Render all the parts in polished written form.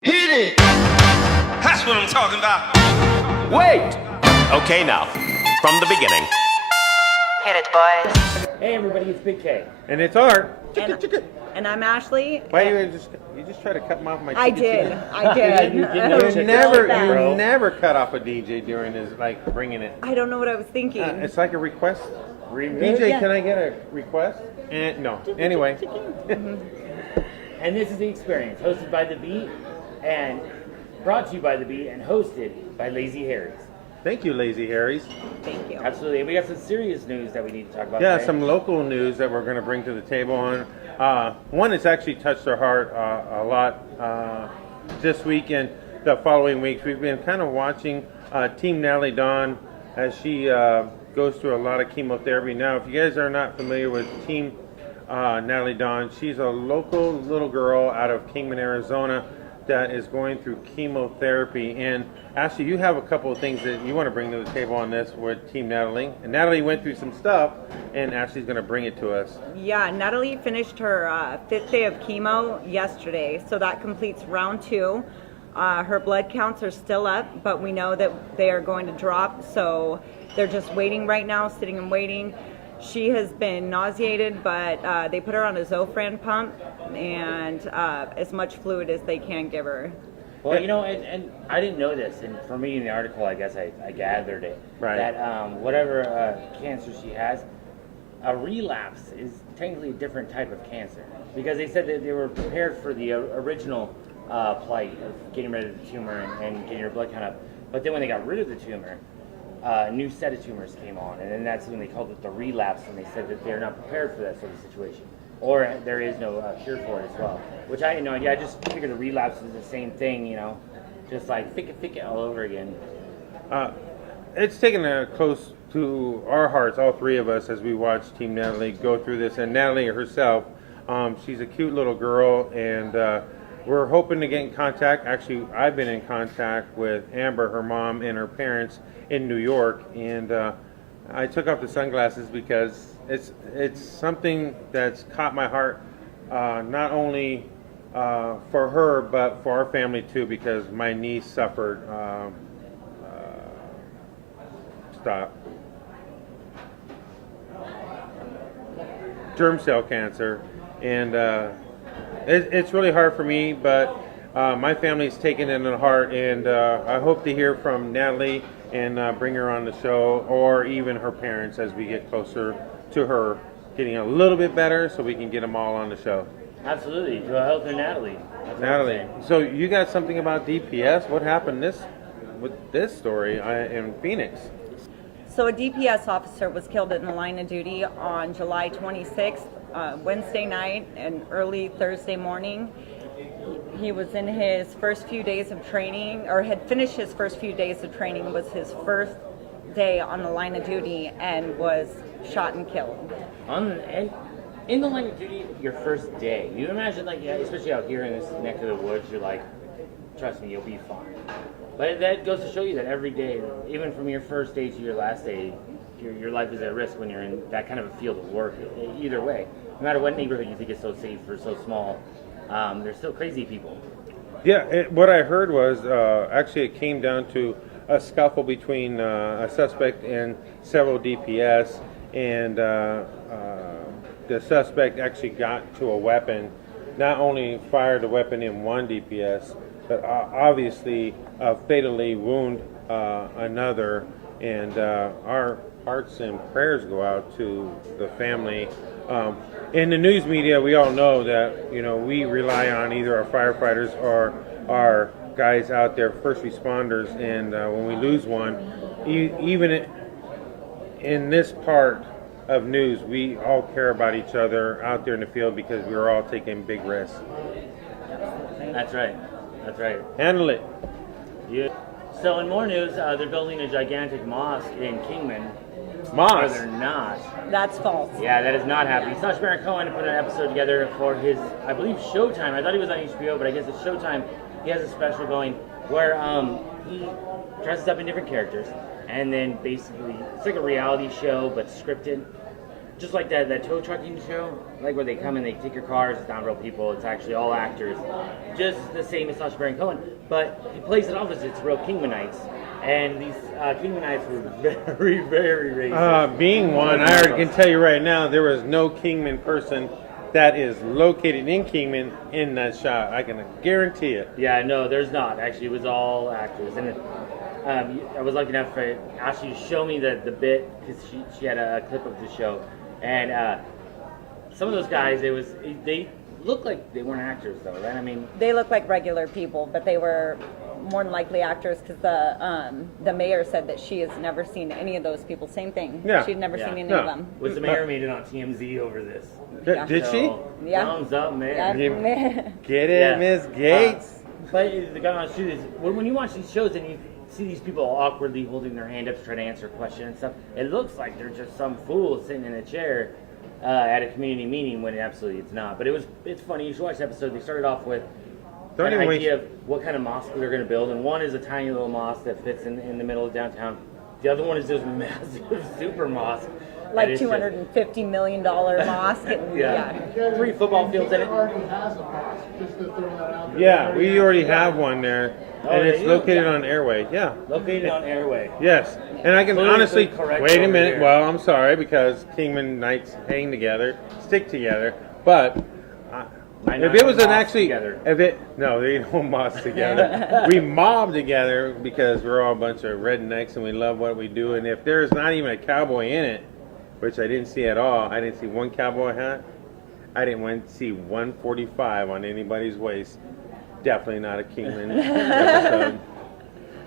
Hit it! That's what I'm talking about. Wait! Okay, now, from the beginning. Hit it, boys. Hey everybody, it's Big K. And it's Art. And I'm Ashley. Why you just try to cut him off my I did. I did. You didn't You never cut off a DJ during his bringing it. I don't know what I was thinking. It's like a request. DJ, can I get a request? No. Anyway. And this is The X-Perience, hosted by The Beat, and brought to you by The Beat, and hosted by Lazy Harry's. Thank you, Lazy Harry's. Thank you. Absolutely. And we got some serious news that we need to talk about Yeah, today. some local news that we're going to bring to the table on. One that's actually touched our heart a lot this week and the following weeks. We've been kind of watching Team Natalie Dawn as she goes through a lot of chemotherapy. Now, if you guys are not familiar with Team Natalie Dawn, she's a local little girl out of Kingman, Arizona that is going through chemotherapy. And Ashley, you have a couple of things that you want to bring to the table on this with Team Natalie. And Natalie went through some stuff, and Ashley's going to bring it to us. Yeah, Natalie finished her fifth day of chemo yesterday, so that completes round 2. Her blood counts are still up, but we know that they are going to drop, so they're just waiting right now, sitting and waiting. She has been nauseated, but they put her on a Zofran pump and as much fluid as they can give her. Well, and I didn't know this, and from reading the article, I guess I gathered it. Right. That whatever cancer she has, a relapse is technically a different type of cancer. Because they said that they were prepared for the original plight of getting rid of the tumor and getting her blood count up. But then when they got rid of the tumor, a new set of tumors came on, and then that's when they called it the relapse, and they said that they're not prepared for that sort of situation, or there is no cure for it as well. Which I had no idea. I just figured a relapse is the same thing, just like thick it all over again. It's taken close to our hearts, all three of us, as we watch Team Natalie go through this. And Natalie herself, she's a cute little girl, and we're hoping to get in contact. Actually, I've been in contact with Amber, her mom, and her parents in New York, and I took off the sunglasses because it's something that's caught my heart, not only for her but for our family too, because my niece suffered germ cell cancer, and it's really hard for me, but my family's taken it in heart, and I hope to hear from Natalie and bring her on the show, or even her parents as we get closer to her getting a little bit better, so we can get them all on the show. Absolutely, to a healthier Natalie. Natalie, so you got something about DPS? What happened with this story in Phoenix? So a DPS officer was killed in the line of duty on July 26th, Wednesday night and early Thursday morning. He was in his first few days of training, or had finished his first few days of training. It was his first day on the line of duty and was shot and killed. In the line of duty, your first day, you imagine, especially out here in this neck of the woods, you're like, trust me, you'll be fine. But that goes to show you that every day, even from your first day to your last day, your life is at risk when you're in that kind of a field of work. Either way, no matter what neighborhood you think is so safe or so small, there's still crazy people. Yeah, what I heard was actually it came down to a scuffle between a suspect and several DPS, and the suspect actually got to a weapon, not only fired a weapon in one DPS, but obviously fatally wound another, and our hearts and prayers go out to the family. In the news media, we all know that we rely on either our firefighters or our guys out there, first responders, and when we lose one, even in this part of news, we all care about each other out there in the field because we're all taking big risks. That's right. Handle it. Yeah. So in more news, they're building a gigantic mosque in Kingman. Mosque? Or they're not. That's false. Yeah, that is not happening. Sacha Baron Cohen put an episode together for his, I believe, Showtime. I thought he was on HBO, but I guess it's Showtime. He has a special going where he dresses up in different characters, and then basically it's like a reality show but scripted. just like that tow trucking show, like where they come and they take your cars, it's not real people, it's actually all actors. Just the same as Sacha Baron Cohen, but he plays it off as it's real Kingmanites. And these Kingmanites were very, very racist. Being one, I already can tell you right now, there was no Kingman person that is located in Kingman in that shot. I can guarantee it. Yeah, no, there's not. Actually, it was all actors. And I was lucky enough for Ashley to show me the bit, because she had a clip of the show. And some of those guys, they looked like they weren't actors, though, right? I mean, they look like regular people, but they were more than likely actors, because the mayor said that she has never seen any of those people. Same thing. Yeah. She'd never seen any No. of them. was the mayor made it on TMZ over this? Yeah. Did she? Yeah. Thumbs up, man. Yeah. Get it, Yeah. Miss Gates? But the guy on the shoot is, when you watch these shows and you see these people awkwardly holding their hand up to try to answer a question and stuff, it looks like they're just some fool sitting in a chair at a community meeting, when absolutely it's not. But it's funny. You should watch the episode. They started off with Don't an even idea of what kind of mosque they're going to build, and one is a tiny little mosque that fits in the middle of downtown. The other one is this massive super mosque. Like that is just- $250 million mosque. And, Yeah. 3 football fields in it. already has a mosque, just to throw that out there. Yeah, we already have one there, Oh, and it's they do? located on Airway. Yeah. Located on Airway. Yes, and I can Politically honestly correct wait a over minute. here. Well, I'm sorry, because Kingman Knights hang together, stick together. But if it was an actually, together. no, there ain't no mosques together. We mob together because we're all a bunch of rednecks and we love what we do. And if there's not even a cowboy in it, which I didn't see at all, I didn't see one cowboy hat. I didn't see 145 on anybody's waist. Definitely not a Kingman episode.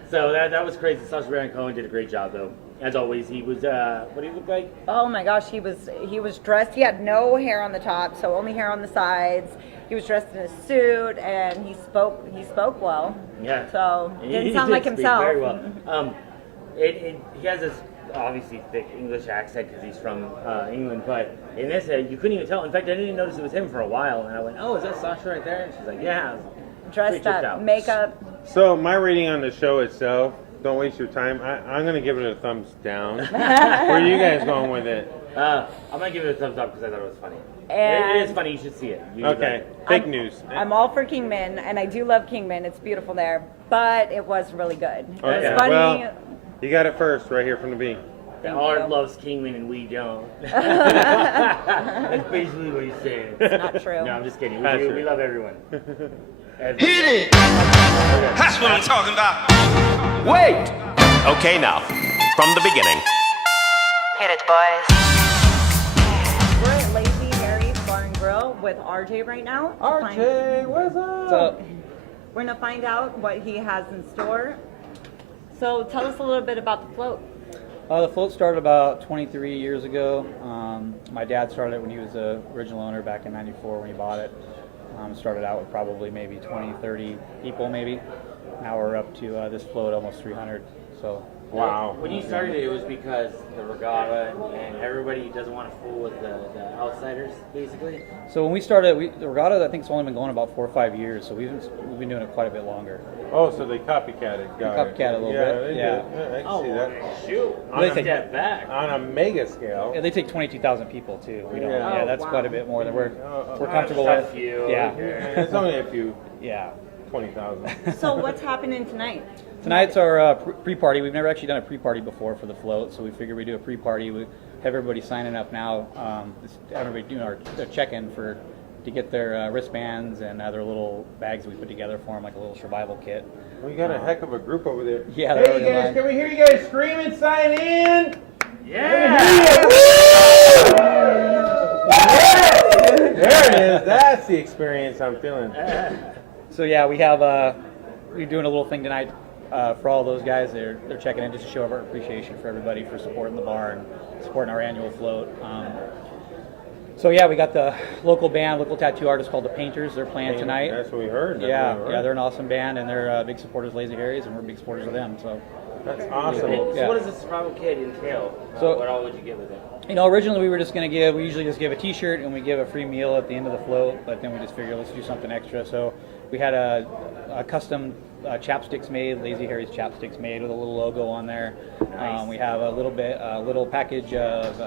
So that was crazy. Sacha Baron Cohen did a great job, though. As always, he was, what did he look like? oh my gosh, he was dressed. He had no hair on the top, so only hair on the sides. He was dressed in a suit, and he spoke well. Yeah. So He didn't sound did like speak himself. Very well. He has this obviously thick English accent because he's from England, but in this, you couldn't even tell. In fact, I didn't even notice it was him for a while, and I went, "Oh, is that Sacha right there?" And she's like, "Yeah." Dressed Pretty tripped up, out. makeup. So my rating on the show itself, don't waste your time. I'm going to give it a thumbs down. Where are you guys going with it? I'm gonna give it a thumbs up because I thought it was funny. And- It is funny. You should see it. You would like Okay, it. fake news. I'm all for Kingman, and I do love Kingman. It's beautiful there, but it was really good. It was Okay, funny. well, you got it first right here from the beginning. Thank Art you. loves Kingman and we don't. That's basically what he's saying. It's not true. No, I'm just kidding. That's We true. love everyone. Hit it! That's what I'm talking about. Wait! Okay, now, from the beginning. Hit it, boys. We're at Lazy Harry's Bar and Grill with RJ right now. RJ, what's up? We're gonna find out what he has in store. So tell us a little bit about the float. The float started about 23 years ago. My dad started it when he was the original owner back in '94 when he bought it. Started out with probably maybe 20, 30 people maybe. Now we're up to this float almost 300. So Wow. When you started it, it was because the regatta and everybody doesn't want to fool with the outsiders, basically. So when we started, the regatta I think it's only been going about 4 or 5 years. So we've been doing it quite a bit longer. Oh, so they copycatted. Got it. Copycat a little yeah, bit, They yeah. did. Yeah, I can Oh, see that. shoot. On They a- take- Step back. On a mega scale. Yeah, they take 22,000 people too. We don't. Yeah. Yeah, Oh, that's wow. quite a bit more than we're Oh, comfortable Just a with. few. Yeah, It's only a few, yeah. 20,000. So what's happening tonight? Tonight's our pre-party. We've never actually done a pre-party before for the float, so we figured we'd do a pre-party. We have everybody signing up now. Everybody doing their check-in to get their wristbands and other little bags we put together for them, like a little survival kit. We got a heck of a group over there. Yeah, they're Hey, already you guys, in line. can we hear you guys scream and sign in? Yeah! There it is. That's the experience I'm feeling. So yeah, we're doing a little thing tonight for all those guys. They're checking in just to show our appreciation for everybody for supporting the bar and supporting our annual float. So yeah, we got the local band, local tattoo artist called the Painters. They're playing tonight. That's what we heard. Yeah, they're an awesome band, and they're big supporters of Lazy Harry's, and we're big supporters of them. So, That's awesome. So Yeah. what does this survival kit entail? So- What all would you get with it? originally we were just going to we usually just give a T-shirt and we give a free meal at the end of the float, but then we just figured let's do something extra. So we had a custom chapsticks made, Lazy Harry's chapsticks made with a little logo on there. Nice. We have a little package of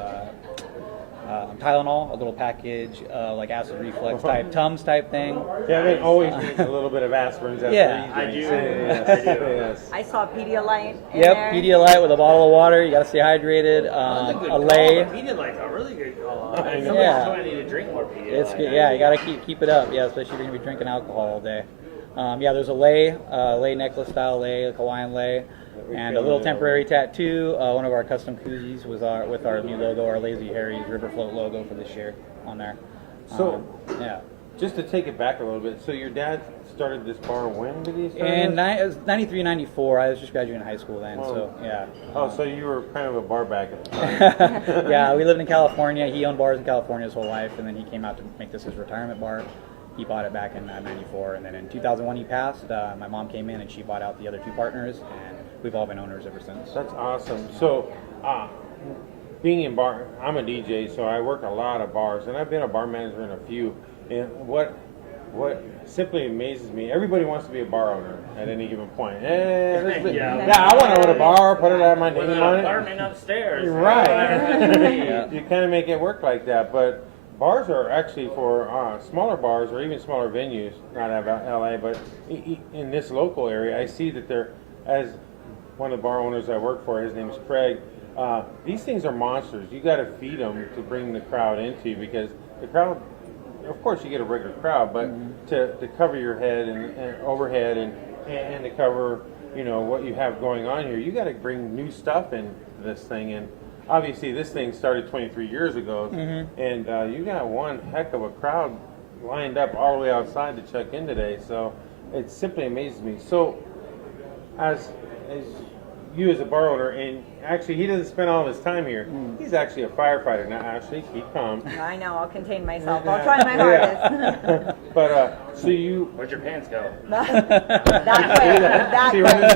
Tylenol, a little package, like acid reflux type, Tums type thing. Kevin always needs a little bit of aspirin. Yeah. I do. Yes. I saw Pedialyte in Yep, there. Pedialyte with a bottle of water. You got to stay hydrated. That's a good A call. lay. Pedialyte's a really good call. I know. Somebody's Yeah. telling me to drink more Pedialyte. It's good. Yeah, you got to keep it up. Yeah, especially if you're gonna be drinking alcohol all day. Yeah, there's a lay necklace style lay, like Hawaiian lay, and a little temporary tattoo. One of our custom koozies was with our new logo, our Lazy Harry's River Float logo for this year on there. So, yeah. just to take it back a little bit, so your dad started this bar when did he start In this? it was 93, 94. I was just graduating high school then, Oh. so yeah. Oh, so you were kind of a bar back at the time. Yeah, we lived in California. He owned bars in California his whole life, and then he came out to make this his retirement bar. He bought it back in 94, and then in 2001 he passed. My mom came in and she bought out the other two partners, and we've all been owners ever since. That's awesome. So, being in bar, I'm a DJ, so I work a lot of bars, and I've been a bar manager in a few. And what simply amazes me, everybody wants to be a bar owner at any given point. Yeah, I want to own a bar, put it at my With name an on it. apartment upstairs. Right. You kind of make it work like that, but bars are actually for smaller bars or even smaller venues, not out of LA, but in this local area, I see that they're, as one of the bar owners I work for, his name's Craig, these things are monsters. You got to feed them to bring the crowd into, because the crowd, of course you get a regular crowd, but to cover your head and overhead and to cover, what you have going on here, you got to bring new stuff into this thing. And obviously this thing started 23 years ago, and you got one heck of a crowd lined up all the way outside to check in today, so it simply amazes me. So as you as a bar owner, and actually he doesn't spend all of his time here, he's actually a firefighter. Now Ashley, keep calm. I know, I'll contain myself. I'll try my hardest. But so you, Where'd your pants go? That see where this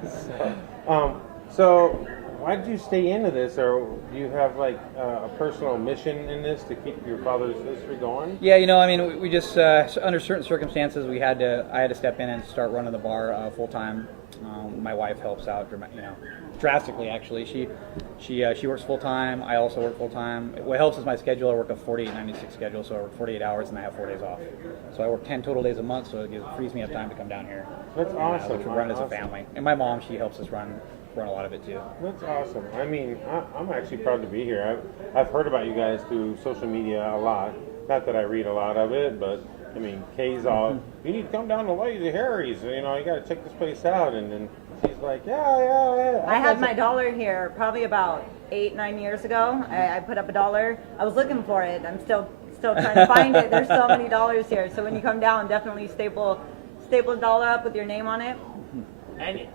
is going? So why did you stay into this, or do you have like a personal mission in this to keep your father's history going? Yeah, we just under certain circumstances I had to step in and start running the bar full time. My wife helps out, drastically actually. She works full time. I also work full time. What helps is my schedule. I work a 48-96 schedule, so I work 48 hours and I have 4 days off. So I work 10 total days a month, so it frees me up time to come down here. That's awesome. Which we run as a family, and my mom, she helps us run a lot of it too. That's awesome. I mean, I'm actually proud to be here. I've heard about you guys through social media a lot. Not that I read a lot of it, but I mean, Kay's all, you need to come down to Lazy Harry's. You got to check this place out. And then she's like, yeah. I had my dollar here probably about 8-9 years ago. I put up $1. I was looking for it. I'm still trying to find it. There's so many dollars here. So when you come down, definitely staple a dollar up with your name on it. And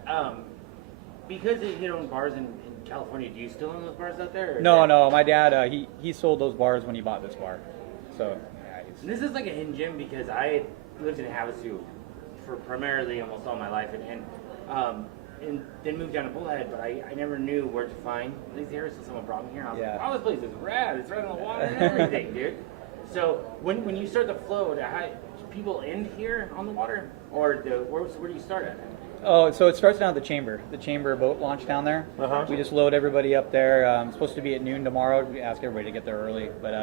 because you own bars in California, do you still own those bars out there? No. My dad, he sold those bars when he bought this bar. So this is like a hidden gem, because I lived in Havasu for primarily almost all my life, and then moved down to Bullhead, but I never knew where to find Lazy Harry's until someone brought me here. And I was like, wow, this place is rad. It's right on the water and everything, dude. So when you start the float, do people end here on the water, or where do you start at? Oh, so it starts down at the chamber boat launch down there. We just load everybody up there. It's supposed to be at noon tomorrow. We ask everybody to get there early, but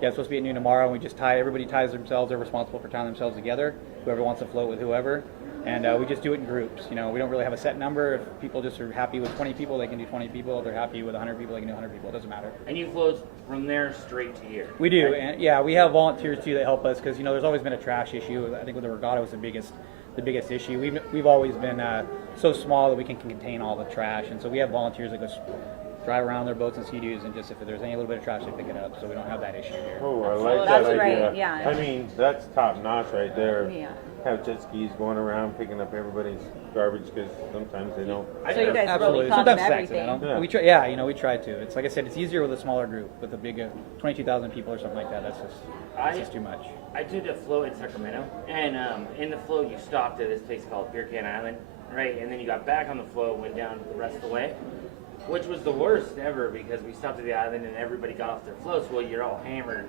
it's supposed to be at noon tomorrow. And we just everybody ties themselves. They're responsible for tying themselves together. Whoever wants to float with whoever, and we just do it in groups. We don't really have a set number. If people just are happy with 20 people, they can do 20 people. If they're happy with 100 people, they can do 100 people. It doesn't matter. And you float from there straight to here. We do, and we have volunteers too that help us, because there's always been a trash issue. I think with the regatta was the biggest issue. We've always been so small that we can contain all the trash, and so we have volunteers that go drive around their boats and sea-doos, and just if there's any little bit of trash, they pick it up, so we don't have that issue here. Oh, I like That's that right, idea. yeah. I mean, that's top notch right there. Yeah. Have jet skis going around picking up everybody's garbage, because sometimes they don't. So you guys Absolutely. really thought of Sometimes it's everything. accidental. Yeah. We try. We try to. It's like I said, it's easier with a smaller group. With a big 22,000 people or something like that, that's just too much. I did a float in Sacramento, and in the float you stopped at this place called Beer Can Island, right? And then you got back on the float, went down the rest of the way, which was the worst ever, because we stopped at the island and everybody got off their floats. Well, you're all hammered,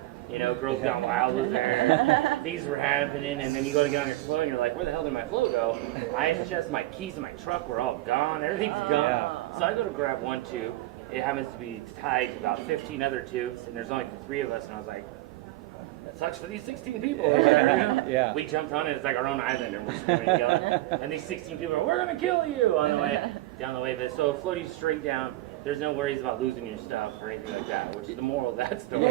girls gone wild was there, things were happening, and then you go to get on your float and you're like, where the hell did my float go? My keys in my truck were all gone, everything's gone. So I go to grab 1, 2, it happens to be tied to about 15 other tubes, and there's only 3 of us, and I was like, that sucks for these 16 people. Yeah. We jumped on it, it's like our own island, and we're screaming and yelling. And these 16 people are, we're going to kill you on the way down the way. But so it floats you straight down. There's no worries about losing your stuff or anything like that, which is the moral of that story.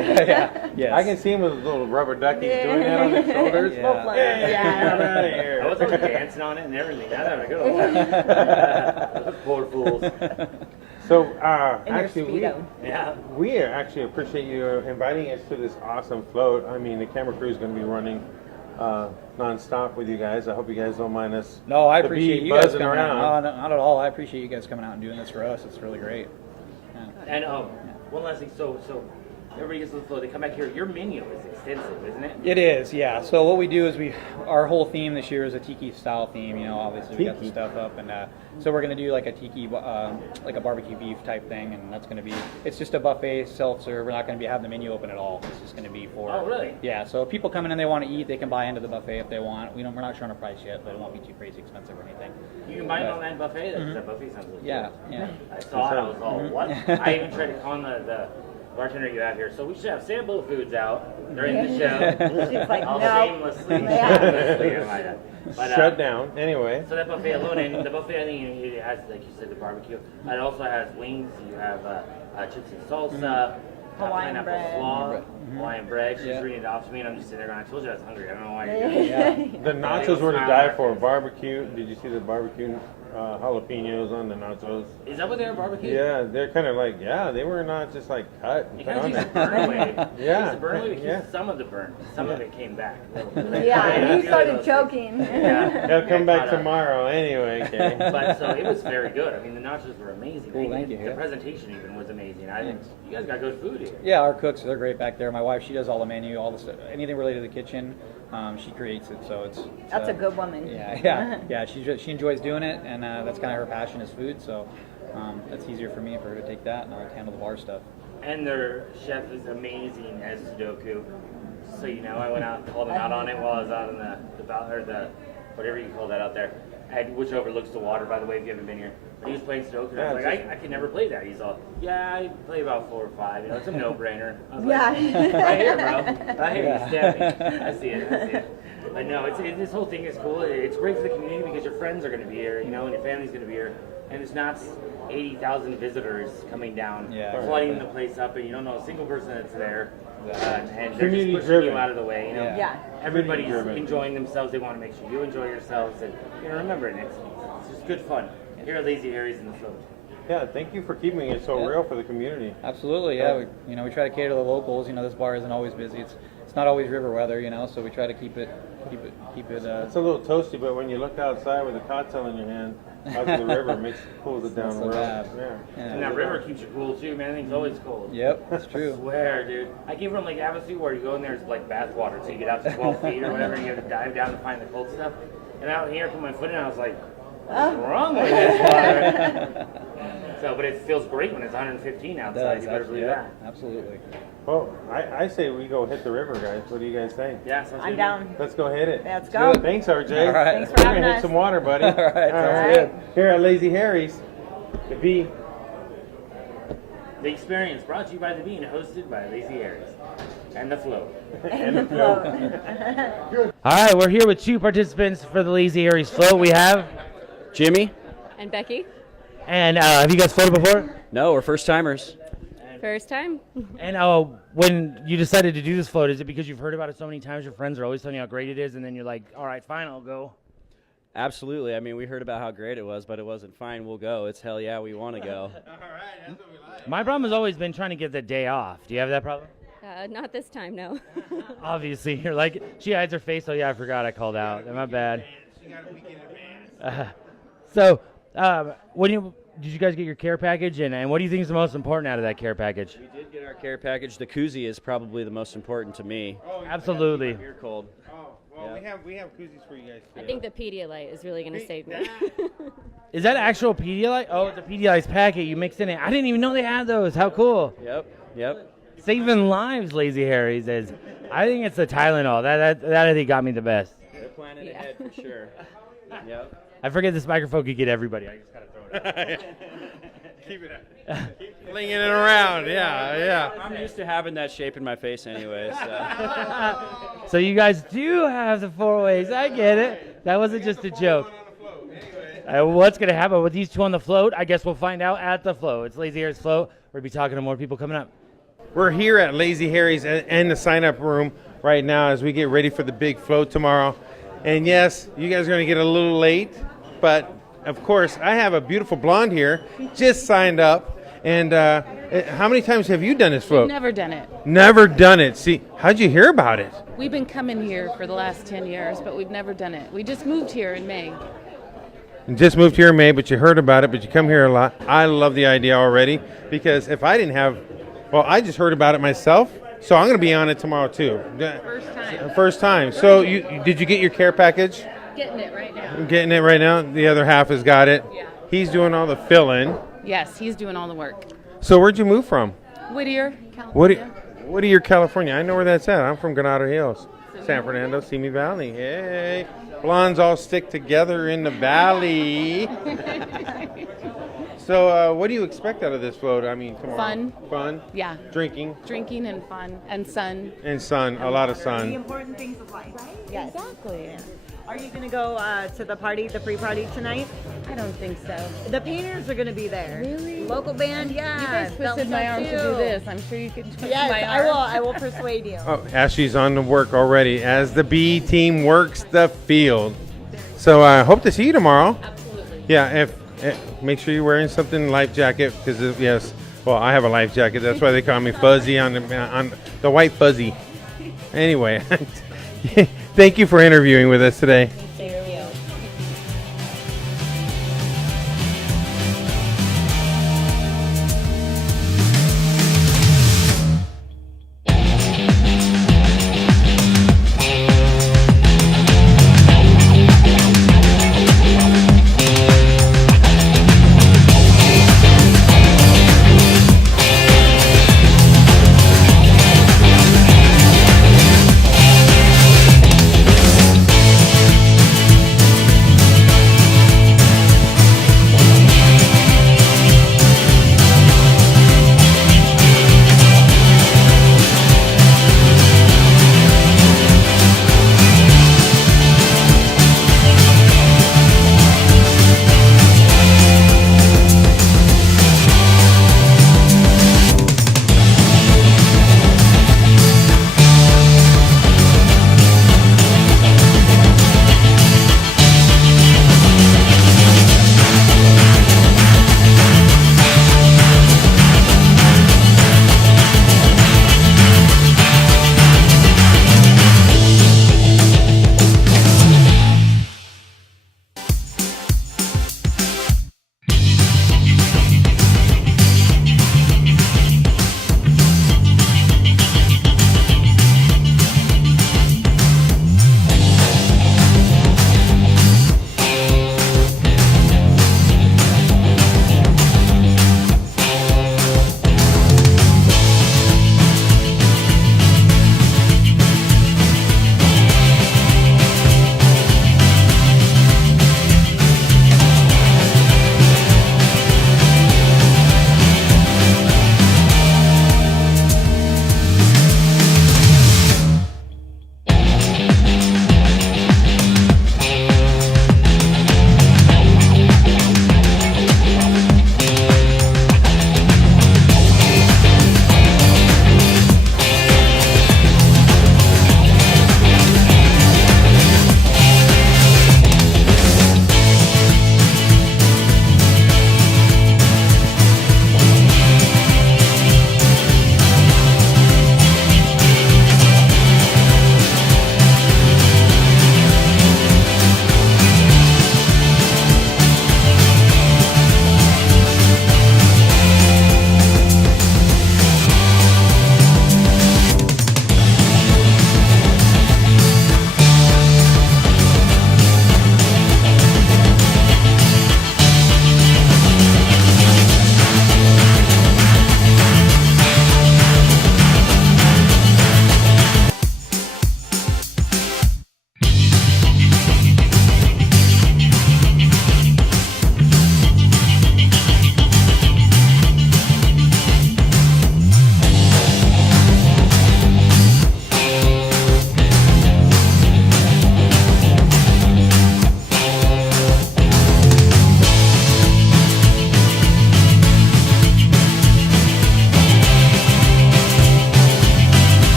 Yes. I can see him with his little rubber duckies doing that on his shoulders. Yeah. Hey, get out of here. I was always dancing on it and everything. I had a good old time. Those poor fools. So, In your actually, Speedo. Yeah. we actually appreciate you inviting us to this awesome float. I mean, the camera crew is going to be running non-stop with you guys. I hope you guys don't mind us. No, I to appreciate be you guys buzzing coming around. out. No, not at all. I appreciate you guys coming out and doing this for us. It's really great. And one last thing. So everybody gets to the flow. They come back here. Your menu is extensive, isn't it? It is, yeah. So what we do is our whole theme this year is a tiki style theme. You know, obviously we got the Tiki. stuff up, and so we're gonna do like a tiki, like a barbecue beef type thing, and that's gonna be. It's just a buffet, self-serve. We're not gonna be having the menu open at all. It's just gonna be for. Oh, really? Yeah. So if people come in and they want to eat, they can buy into the buffet if they want. We're not showing a price yet, but it won't be too crazy expensive or anything. You can buy it on that buffet. That buffet sounds really Yeah, cool. yeah. I saw it. I was all, what? I even tried to con the bartender you have here. So we should have sample foods out during the show. She's like, All no. shamelessly. Yeah. Shamelessly. But, Shut down. Anyway. So that buffet alone, and the buffet, I think it has, like you said, the barbecue. It also has wings. You have chips and salsa, Hawaiian pineapple bread. slaw, Hawaiian bread. She's Yeah. reading it off to me, and I'm just sitting there going, I told you I was hungry. I don't know why you're doing it. The nachos were to die for. Barbecue. Did you see the barbecue jalapenos on the nachos? Is that what they're barbecued? Yeah, they're kind of like, they were not just like cut and It put kind of on takes the there. burn away. Yeah. It takes the burn away, but Yeah. keeps some of the burn. Some of it came back. Yeah, he started choking. Yeah. They'll come back Caught up. tomorrow anyway, okay? But so it was very good. I mean, the nachos were amazing. Cool, thank you, The yeah. presentation even was amazing. I think you guys got good food here. Yeah, our cooks, they're great back there. My wife, she does all the menu, all the stuff, anything related to the kitchen. She creates it, so it's That's a good woman. Yeah. She enjoys doing it, and that's kind of her passion is food. So it's easier for me for her to take that, and I'll handle the bar stuff. And their chef is amazing as Sudoku. So you know, I went out and called him out on it while I was out in the whatever you call that out there, which overlooks the water, by the way, if you haven't been here. But he was playing Sudoku, and I was like, I can never play that. He's all, I play about 4 or 5. You know, it's a no-brainer. I was like, right here, bro. Right here, you stabbed me. I see it. But no, this whole thing is cool. It's great for the community because your friends are going to be here, you know, and your family's going to be here. And it's not 80,000 visitors coming down, flooding the place up, and you don't know a single person that's there. And they're just pushing you out of the way. You know? Yeah. Everybody's enjoying themselves. They want to make sure you enjoy yourselves, and you know, remember, it's just good fun. Here are Lazy Harry's in the float. Yeah, thank you for keeping it so real for the community. Absolutely, yeah. We try to cater to the locals. You know, this bar isn't always busy. It's not always river weather. You know, so we try to keep it. It's a little toasty, but when you look outside with a cocktail in your hand, out to the river, it pulls it down Not so real. bad. Yeah. And that river keeps you cool too, man. That thing's always cold. Yep, that's I true. swear, dude. I came from Lake Havasu where you go in there, it's like bath water, so you get out to 12 feet or whatever, and you have to dive down to find the cold stuff. And out here, I put my foot in, I was like, what's wrong with this water? But it feels great when it's 115 outside. You better believe that. Absolutely. Well, I say we go hit the river, guys. What do you guys think? Yeah, sounds I'm good. down. Let's go hit it. Let's do go. it. Thanks, RJ. All right. Thanks for We're having gonna hit us. some water, buddy. All right, sounds good. Here at Lazy Harry's, the B. The Experience brought to you by The Bean, hosted by Lazy Harry's. And the Flow. and the float. All right, we're here with 2 participants for the Lazy Harry's Float. We have Jimmy? And Becky, and have you guys floated before? No, we're first timers. first time. And when you decided to do this float, is it because you've heard about it so many times, your friends are always telling you how great it is, and then you're like, all right, fine, I'll go? Absolutely. I mean, we heard about how great it was, but it wasn't fine, we'll go. It's hell yeah, we want to go. My problem has always been trying to get the day off. Do you have that problem? Not this time, no. Obviously, you're like, she hides her face, oh yeah, I forgot I called out. My bad. So, did you guys get your care package, and what do you think is the most important out of that care package? We did get our care package. The koozie is probably the most important to me. Oh, Absolutely. Beer cold. Oh, well, we have koozies for you guys too. I think the Pedialyte is really going to save me. Is that actual Pedialyte? Oh, it's a Pedialyte packet you mix in it. I didn't even know they had those. How cool. Yep. Saving lives, Lazy Harry's is. I think it's the Tylenol. That I think got me the best. They're planning ahead for sure. Yep. I forget this microphone could get everybody. I just gotta throw it out. Keep flinging it around. Yeah. I'm used to having that shape in my face anyway. So. So you guys do have the 4 ways. I get it. That wasn't just a joke. What's going to happen with these two on the float? I guess we'll find out at the float. It's Lazy Harry's float. We'll be talking to more people coming up. We're here at Lazy Harry's and the sign-up room right now as we get ready for the big float tomorrow. And yes, you guys are going to get a little late, but of course, I have a beautiful blonde here, just signed up. And how many times have you done this float? Never done it. Never done it. See, how'd you hear about it? We've been coming here for the last 10 years, but we've never done it. We just moved here in May. You just moved here in May, but you heard about it, but you come here a lot. I love the idea already because if I didn't have, well, I just heard about it myself, so I'm going to be on it tomorrow too. First time. First time. So did you get your care package? Getting it right now. Getting it right now. The other half has got it. Yeah. He's doing all the fill-in. Yes, he's doing all the work. So where'd you move from? Whittier, California. Whittier, California. I know where that's at. I'm from Granada Hills, San Fernando, Simi Valley. Hey, blondes all stick together in the valley. So what do you expect out of this float? I mean, tomorrow. Fun? Yeah. Drinking and fun and sun. And sun. A lot of The sun. important things of life. Yes. Exactly. Are you going to go to the party, the pre-party tonight? I don't think so. The painters are going to be there. Really? Local band, yeah. You guys twisted my arm to do this. I'm sure you could twist Yes, my arm. I will persuade you. Oh, Ashley's on the work already as the B team works the field. So I hope to see you tomorrow. Absolutely. Yeah, if make sure you're wearing something life jacket because yes, well I have a life jacket. That's why they call me Fuzzy on the white fuzzy. Anyway, thank you for interviewing with us today.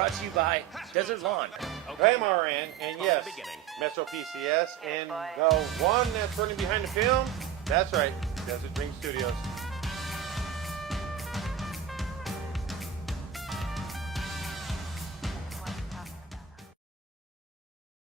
brought to you by Desert Lawn. I'm RN, and From yes, the beginning. Metro PCS, and the one that's running behind the film, that's right, Desert Dream Studios.